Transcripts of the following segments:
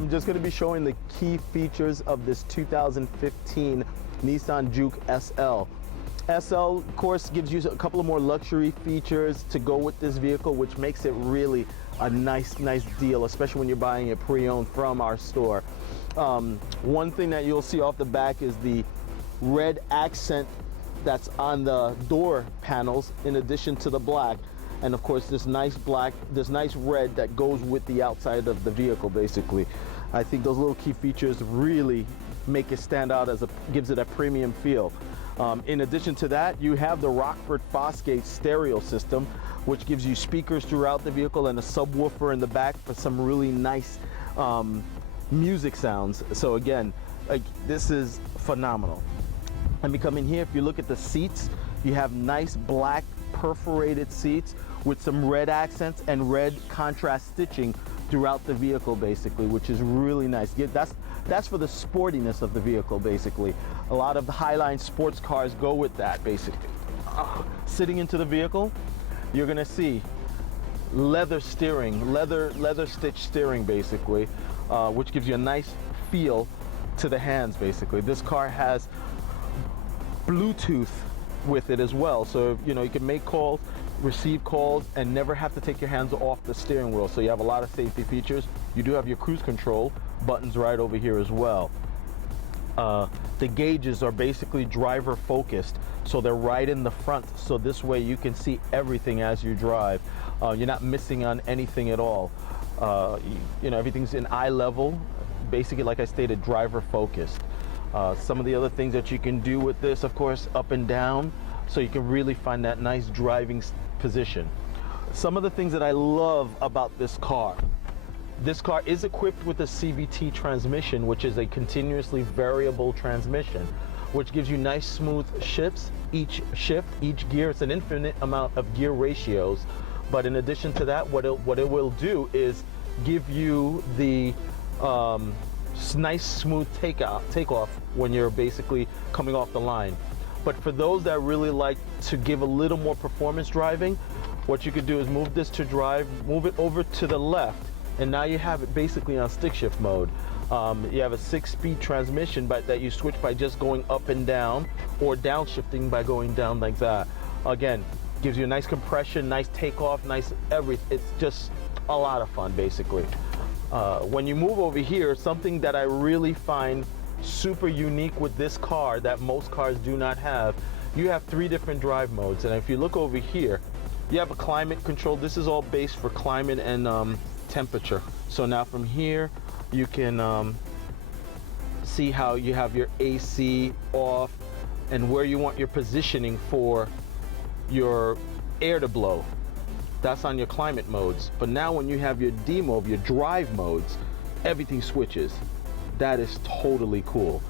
I'm just going to be showing the key features of this 2015 Nissan Juke SL. SL, of course, gives you a couple of more luxury features to go with this vehicle, which makes it really a nice deal, especially when you're buying it pre-owned from our store. One thing that you'll see off the back is the red accent that's on the door panels in addition to the black, and of course this nice red that goes with the outside of the vehicle. Basically, I think those little key features really make it stand out, gives it a premium feel. In addition to that, you have the Rockford Fosgate stereo system, which gives you speakers throughout the vehicle and a subwoofer in the back for some really nice music sounds. So again, this is phenomenal. Let me come in here. If you look at the seats, you have nice black perforated seats with some red accents and red contrast stitching throughout the vehicle, basically, which is really nice. That's for the sportiness of the vehicle, basically. A lot of the Highline sports cars go with that, basically. Sitting into the vehicle, you're gonna see leather steering, leather stitch steering, basically, which gives you a nice feel to the hands, basically. This car has Bluetooth with it as well, so you can make calls, receive calls, and never have to take your hands off the steering wheel. So you have a lot of safety features. You do have your cruise control buttons right over here as well. The gauges are basically driver focused, so they're right in the front, so this way you can see everything as you drive. You're not missing on anything at all. Everything's in eye level, basically, like I stated, driver focused. Some of the other things that you can do with this, of course, up and down, so you can really find that nice driving position. Some of the things that I love about this car is equipped with a CVT transmission, which is a continuously variable transmission, which gives you nice smooth shifts. Each gear, it's an infinite amount of gear ratios. But in addition to that, what it will do is give you the nice smooth takeoff when you're basically coming off the line. But for those that really like to give a little more performance driving, what you could do is move this to drive, move it over to the left, and now you have it basically on stick shift mode. You have a 6-speed transmission that you switch by just going up and down, or downshifting by going down like that. Again, gives you a nice compression, nice takeoff, nice everything. It's just a lot of fun, basically. When you move over here, something that I really find super unique with this car that most cars do not have, you have 3 different drive modes. And if you look over here, you have a climate control. This is all based for climate and temperature. So now from here, you can see how you have your AC off and where you want your positioning for your air to blow. That's on your climate modes. But now when you have your D mode, your drive modes, everything switches. That is totally cool.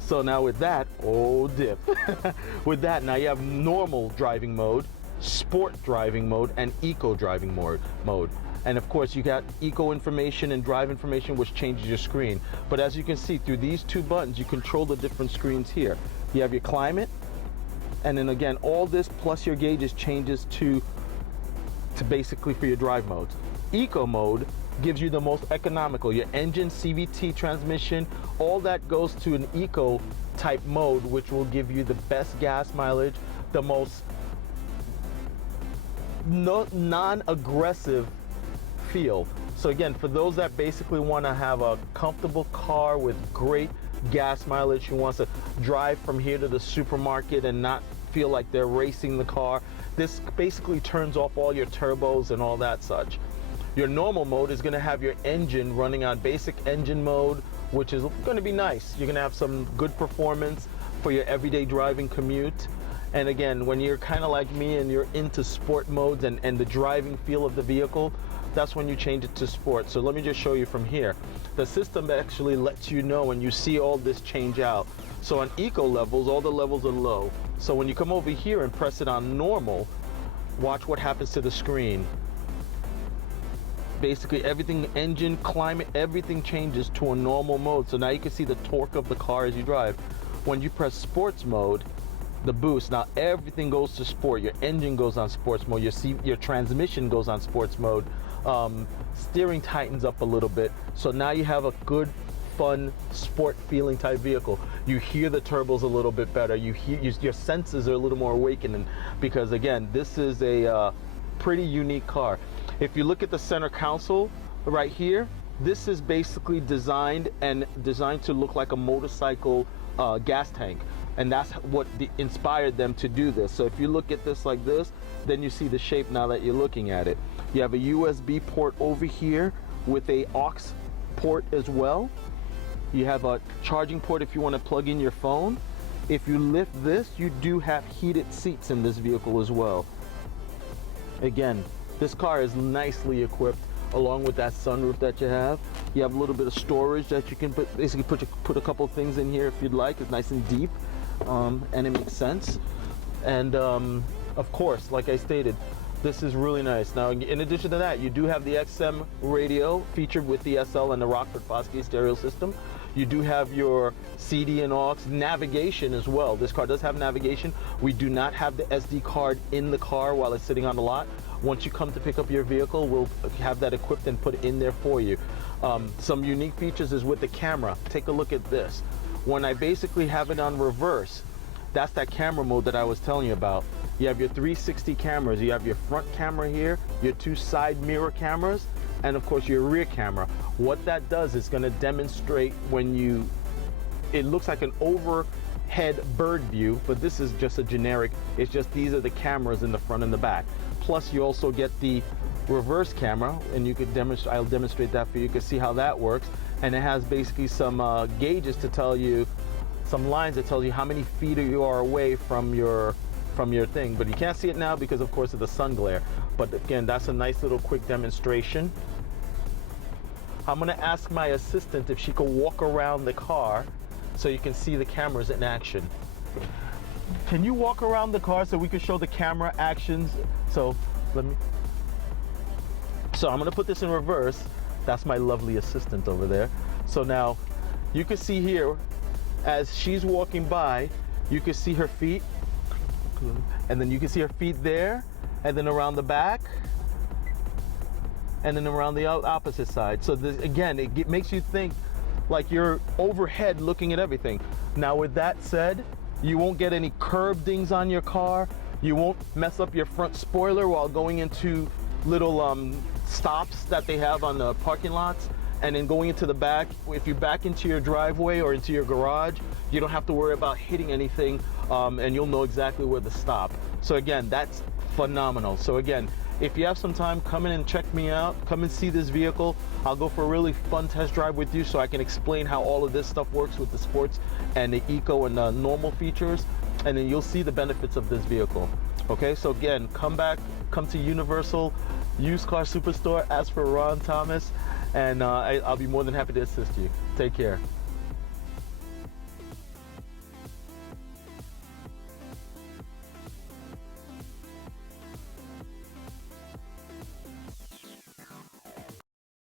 So now with that, oh dip. With that, now you have normal driving mode, sport driving mode, and eco driving mode. And of course you got eco information and drive information, which changes your screen. But as you can see, through these 2 buttons, you control the different screens here. You have your climate, and then again, all this plus your gauges changes to basically for your drive modes. Eco mode gives you the most economical, your engine, CVT transmission, all that goes to an eco type mode, which will give you the best gas mileage, the most non-aggressive feel. So again, for those that basically want to have a comfortable car with great gas mileage, who wants to drive from here to the supermarket and not feel like they're racing the car, this basically turns off all your turbos and all that such. Your normal mode is going to have your engine running on basic engine mode, which is going to be nice. You're going to have some good performance for your everyday driving commute. And again, when you're kind of like me and you're into sport modes and the driving feel of the vehicle, that's when you change it to sport. So let me just show you from here. The system actually lets you know when you see all this change out. So on eco levels, all the levels are low. So when you come over here and press it on normal, watch what happens to the screen. Basically everything, engine, climate, everything changes to a normal mode. So now you can see the torque of the car as you drive. When you press sports mode, the boost. Now everything goes to sport. Your engine goes on sports mode. Your transmission goes on sports mode. Steering tightens up a little bit. So now you have a good, fun, sport feeling type vehicle. You hear the turbos a little bit better. Your senses are a little more awakening, because again, this is a pretty unique car. If you look at the center console right here, this is basically designed to look like a motorcycle gas tank. And that's what inspired them to do this. So if you look at this like this, then you see the shape now that you're looking at it. You have a USB port over here with a aux port as well. You have a charging port if you want to plug in your phone. If you lift this, you do have heated seats in this vehicle as well. Again, this car is nicely equipped, along with that sunroof that you have. You have a little bit of storage that you can basically put a couple things in here if you'd like. It's nice and deep, and it makes sense. And of course, like I stated, this is really nice. Now, in addition to that, you do have the XM radio featured with the SL and the Rockford Fosgate stereo system. You do have your CD and aux navigation as well. This car does have navigation. We do not have the SD card in the car while it's sitting on the lot. Once you come to pick up your vehicle, we'll have that equipped and put in there for you. Some unique features is with the camera. Take a look at this. When I basically have it on reverse, that's that camera mode that I was telling you about. You have your 360 cameras. You have your front camera here, your 2 side mirror cameras, and of course your rear camera. What that does is going to demonstrate it looks like an overhead bird view, but this is just a generic. It's just these are the cameras in the front and the back. Plus you also get the reverse camera, and you could demonstrate. I'll demonstrate that for you. You can see how that works, and it has basically some gauges to tell you, some lines that tells you how many feet you are away from your thing. But you can't see it now because of course of the sun glare. But again, that's a nice little quick demonstration. I'm gonna ask my assistant if she could walk around the car so you can see the cameras in action. Can you walk around the car so we can show the camera actions? So I'm gonna put this in reverse. That's my lovely assistant over there. So now you can see here, as she's walking by, you can see her feet, and then you can see her feet there, and then around the back, and then around the opposite side. So this, again, it makes you think like you're overhead looking at everything. Now with that said, you won't get any curb dings on your car. You won't mess up your front spoiler while going into little stops that they have on the parking lots. And then going into the back, if you back into your driveway or into your garage, you don't have to worry about hitting anything, and you'll know exactly where to stop. So again, that's phenomenal. So again, if you have some time, come in and check me out. Come and see this vehicle. I'll go for a really fun test drive with you so I can explain how all of this stuff works with the sports and the eco and the normal features, and then you'll see the benefits of this vehicle. Okay, so again, come to Universal Used Car Superstore, ask for Ron Thomas, and I'll be more than happy to assist you. Take care.